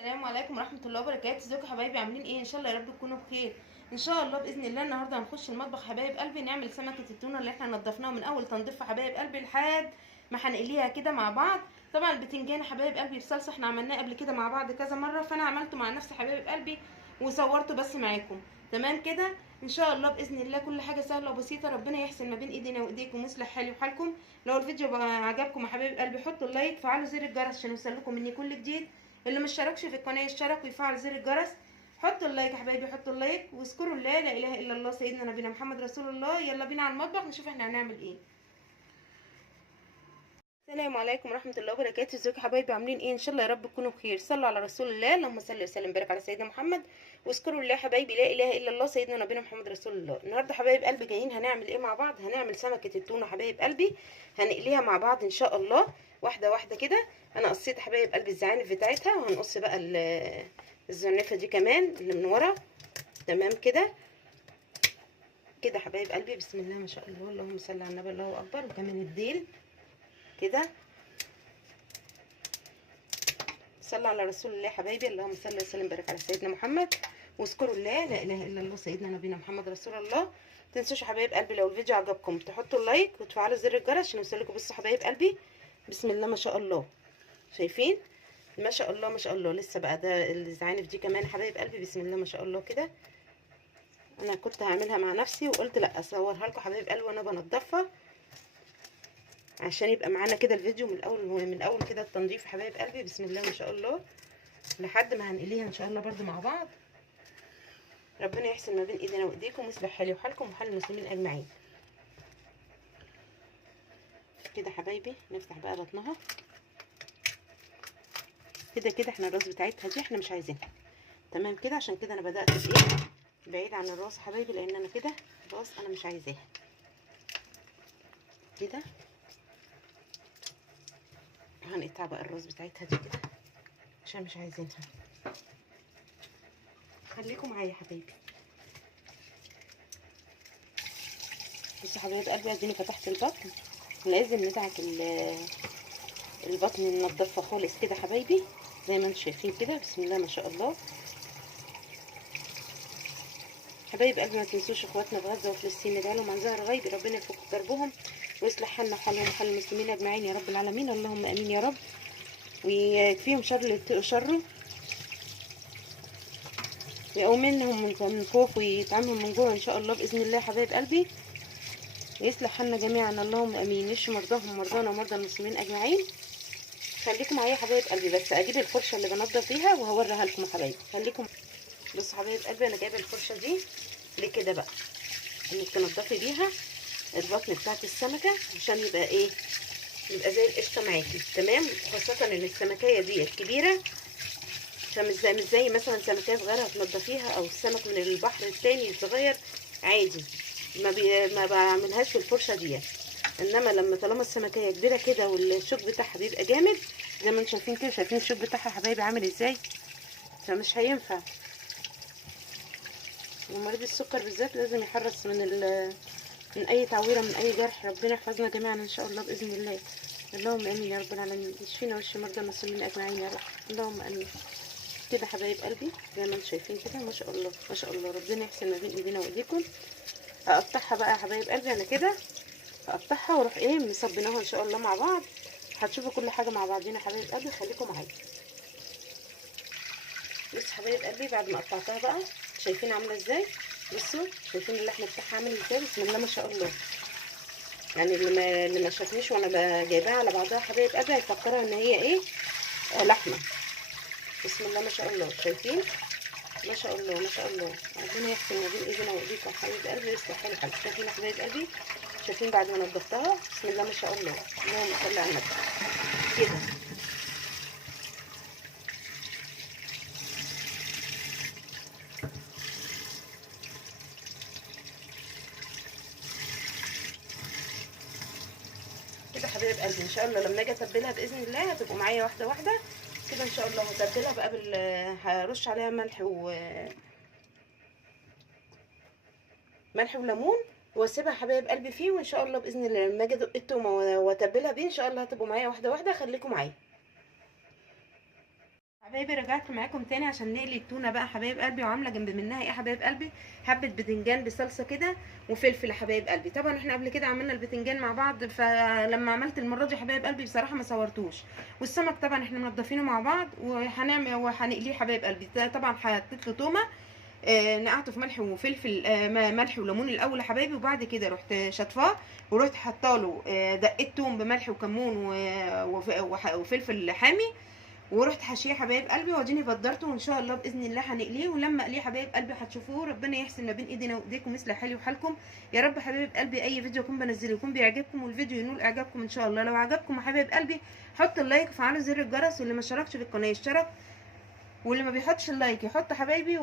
السلام عليكم ورحمه الله وبركاته. ازيكم يا حبايبي؟ عاملين ايه؟ ان شاء الله يا رب تكونوا بخير. ان شاء الله باذن الله النهارده هنخش المطبخ حبايب قلبي، نعمل سمكه التونه اللي احنا نضفناها من اول تنظيفها حبايب قلبي لحد ما هنقليها كده مع بعض. طبعا البتنجان حبايب قلبي بصلصه احنا عملناه قبل كده مع بعض كذا مره، فانا عملته مع نفسي حبايب قلبي وصورته بس معاكم. تمام كده. ان شاء الله باذن الله كل حاجه سهله وبسيطه، ربنا يحسن ما بين ايدينا وايديكم ويصلح حالي وحالكم. لو الفيديو بقى عجبكم يا حبايب قلبي حطوا اللايك، فعلوا زر الجرس عشان يوصلكم مني كل جديد. اللي مش اشتركش في القناه يشترك ويفعل زر الجرس. حطوا اللايك يا حبايبي، حطوا اللايك واذكروا الله لا اله الا الله سيدنا نبينا محمد رسول الله. يلا بينا على المطبخ نشوف احنا هنعمل ايه. السلام عليكم ورحمه الله وبركاته. ازيكم يا حبايبي؟ عاملين ايه؟ ان شاء الله يا رب تكونوا بخير. صلوا على رسول الله، اللهم صل وسلم وبارك على سيدنا محمد. واذكروا الله يا حبايبي لا اله الا الله سيدنا نبينا محمد رسول الله. النهارده حبايب قلبي جايين هنعمل ايه مع بعض؟ هنعمل سمكه التونه حبايب قلبي، هنقليها مع بعض ان شاء الله واحده واحده كده. انا قصيت حبايب قلبي الزعانف بتاعتها، وهنقص بقى الزعنفه دي كمان اللي من ورا. تمام كده كده حبايب قلبي، بسم الله ما شاء الله، اللهم صل على النبي، الله اكبر. وكمان الديل كده. صلى على رسول الله حبايبي، اللهم صل وسلم وبارك على سيدنا محمد. واذكروا الله لا اله الا الله سيدنا نبينا محمد رسول الله. تنسوش حبايب قلبي لو الفيديو عجبكم تحطوا اللايك وتفعلوا زر الجرس عشان يوصلكم. بصوا حبايب قلبي، بسم الله ما شاء الله، شايفين؟ ما شاء الله ما شاء الله. لسه بقى ده الزعانف دي كمان حبايب قلبي، بسم الله ما شاء الله كده. انا كنت هعملها مع نفسي وقلت لا اصورها لكم حبايب قلبي وانا بنضفها، عشان يبقى معانا كده الفيديو من الاول، من اول كده التنظيف حبايب قلبي، بسم الله ما شاء الله، لحد ما هنقليها ان شاء الله برده مع بعض. ربنا يحسن ما بين ايدينا وايديكم ويصلح حالي وحالكم وحال المسلمين اجمعين. كده حبايبي نفتح بقى بطنها كده كده. احنا الراس بتاعتها دي احنا مش عايزينها. تمام كده. عشان كده انا بدات بايه، بعيد عن الراس حبايبي، لان انا كده راس انا مش عايزاها كده. هنقطع بقى الراس بتاعتها دي كده عشان مش عايزينها. خليكم معايا يا حبايبي. بصوا حبايب قلبي، اديني فتحت البطن. لازم ندعك البطن ننضفها خالص كده حبايبي زي ما انتم شايفين كده، بسم الله ما شاء الله. حبايب قلبي ما تنسوش اخواتنا في غزه وفلسطين، ندعي لهم عن ظهر غيب، ربنا يفك كربهم ويصلح حالنا وحالهم وحال المسلمين اجمعين يا رب العالمين، اللهم امين يا رب. ويكفيهم شره، ويقوم منهم من خوف ويطعمهم من جوع ان شاء الله باذن الله حبايب قلبي، ويصلح حالنا جميعا اللهم امين. يشفي مرضاهم ومرضانا ومرضى المسلمين اجمعين. خليكم معايا حبايب قلبي، بس اجيب الفرشه اللي بنضف بيها وهوريها لكم يا حبايبي. خليكم. بصوا حبايب قلبي، انا جايبه الفرشه دي ليه كده بقى، انك تنضفي بيها البطن بتاعت السمكه عشان يبقى ايه، يبقى زي القشطه معاكي. تمام. خاصه ان السمكيه دي كبيره، عشان مش زي مثلا سمكيه صغيره هتنضفيها، او السمك من البحر التاني الصغير عادي ما بعملهاش في الفرشه دي. انما لما طالما السمكيه كبيره كده والشوك بتاعها بيبقى جامد زي ما انتم شايفين كده، شايفين الشوك بتاعها يا حبايبي عامل ازاي، فمش هينفع. ومريض السكر بالذات لازم يحرص من اي تعويره، من اي جرح. ربنا يحفظنا جميعا ان شاء الله باذن الله، اللهم امين يا رب العالمين. يشفينا ويشفي مرضى المسلمين اجمعين يا رب، اللهم امين. كده حبايب قلبي زي ما انتم شايفين كده، ما شاء الله ما شاء الله، ربنا يحسن ما بين ايدينا وايديكم. هقطعها بقى يا حبايب قلبي، انا كده هقطعها واروح ايه مصبناها ان شاء الله مع بعض. هتشوفوا كل حاجه مع بعضينا حبايب قلبي، خليكم معايا. بصوا حبايب قلبي بعد ما قطعتها بقى، شايفين عامله ازاي؟ بصوا شايفين اللحم بتاعها عامل ازاي، بسم الله ما شاء الله. يعني اللي ما شافنيش وانا جايباها على بعضها حبايب قلبي هيفكرها ان هي ايه، لحمه. بسم الله ما شاء الله، شايفين؟ ما شاء الله ما شاء الله. ربنا يحسن ما بين ايدينا وايديكم حبايب قلبي ويصلح حال حالك. شايفين يا حبايب قلبي؟ شايفين بعد ما نضفتها؟ بسم الله ما شاء الله، اللهم صل على النبي كده. كده حبايب قلبي ان شاء الله لما اجي اتبلها باذن الله هتبقوا معايا واحده واحده كده ان شاء الله. هتبلها بقى هرش عليها ملح وليمون واسيبها حبايب قلبي فيه، وان شاء الله باذن الله لما اجي ادق التومه واتبلها بيه ان شاء الله هتبقوا معايا واحده واحده. خليكم معايا حبايبي رجعت معاكم تاني عشان نقلي التونه بقى حبايب قلبي، وعامله جنب منها ايه يا حبايب قلبي؟ حبه بتنجان بصلصه كده وفلفل يا حبايب قلبي. طبعا احنا قبل كده عملنا البتنجان مع بعض، فلما عملت المره دي حبايب قلبي بصراحه ما صورتوش. والسمك طبعا احنا منضفينه مع بعض وهنقليه حبايب قلبي. طبعا حطيت له تومه، نقعته في ملح وفلفل، ملح وليمون الاول يا حبايبي، وبعد كده رحت شطفاه ورحت حطاله دقيت توم بملح وكمون وفلفل حامي، ورحت حاشيه حبايب قلبي واديني بدرته، وان شاء الله باذن الله هنقليه. ولما اقليه حبايب قلبي هتشوفوه ربنا يحسن ما بين ايدينا وايديكم مثل حالي وحالكم يا رب. حبايب قلبي اي فيديو يكون بنزله يكون بيعجبكم والفيديو ينول اعجابكم ان شاء الله. لو عجبكم يا حبايب قلبي حطوا اللايك وفعلوا زر الجرس، واللي ما اشتركش في القناه يشترك، واللي ما بيحطش اللايك يحط حبايبي.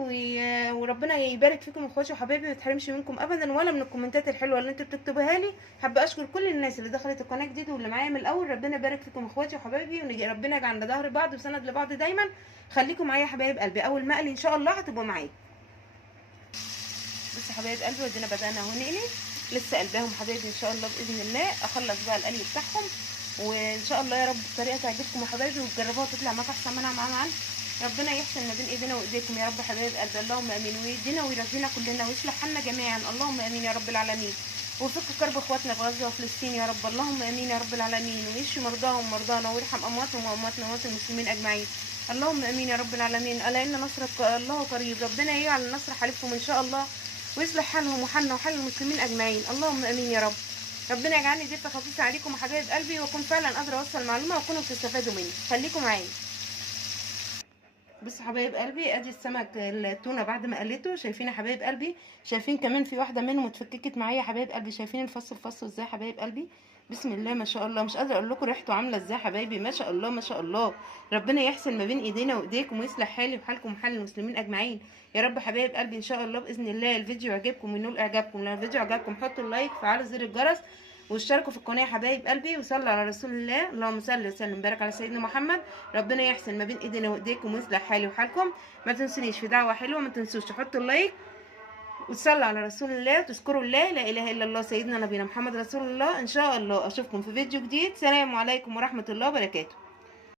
وربنا يبارك فيكم اخواتي وحبايبي، ما يتحرمش منكم ابدا ولا من الكومنتات الحلوه اللي انتوا بتكتبوها لي. حابه اشكر كل الناس اللي دخلت القناه جديد واللي معايا من الاول. ربنا يبارك فيكم اخواتي وحبايبي، ربنا يجعل عند ظهر بعض وسند لبعض دايما. خليكم معايا يا حبايب قلبي، اول ما اقلي ان شاء الله هتبقوا معايا. بصوا حبايب قلبي ودينا بدانا اهو نقلي، لسه قلبهم حبايبي ان شاء الله باذن الله. اخلص بقى القلي بتاعهم وان شاء الله يا رب الطريقه تعجبكم يا حبايبي وتجربوها وتطلع معاكم احسن منها معانا. ربنا يحسن ما بين ايدينا وايديكم يا رب حبايب قلبي، اللهم امين. ويدينا ويرضينا كلنا ويصلح حالنا جميعا، اللهم امين يا رب العالمين. ويفك كرب اخواتنا في غزه وفلسطين يا رب، اللهم امين يا رب العالمين. ويشفي مرضاهم ومرضانا ويرحم امواتهم وامواتنا واموات المسلمين اجمعين، اللهم امين يا رب العالمين. الا ان نصرك الله قريب، ربنا يجعل النصر حليفهم ان شاء الله ويصلح حالهم وحالنا وحال المسلمين اجمعين، اللهم امين يا رب. ربنا يجعلني ضيفه خفيفه عليكم يا حبايب قلبي، واكون فعلا قادره اوصل معلومه وتكونوا بتستفادوا مني. خليكم معايا. بصوا حبايب قلبي ادي السمك التونه بعد ما قليته، شايفين يا حبايب قلبي؟ شايفين كمان في واحده منهم اتفككت معايا يا حبايب قلبي؟ شايفين الفص ازاي يا حبايب قلبي؟ بسم الله ما شاء الله، مش قادره اقول لكم ريحته عامله ازاي يا حبايبي، ما شاء الله ما شاء الله. ربنا يحسن ما بين ايدينا وايديكم ويصلح حالي وحالكم وحال المسلمين اجمعين يا رب. حبايب قلبي ان شاء الله باذن الله الفيديو يعجبكم وينول اعجابكم. لو الفيديو عجبكم حطوا اللايك وفعلوا زر الجرس واشتركوا في القناه يا حبايب قلبي، وصلوا على رسول الله، اللهم صل وسلم وبارك على سيدنا محمد. ربنا يحسن ما بين ايدينا وايديكم ويصلح حالي وحالكم. ما تنسونيش في دعوه حلوه، ما تنسوش تحطوا اللايك وتصلوا على رسول الله وتذكروا الله، لا اله الا الله سيدنا نبينا محمد رسول الله. ان شاء الله اشوفكم في فيديو جديد. سلام عليكم ورحمه الله وبركاته.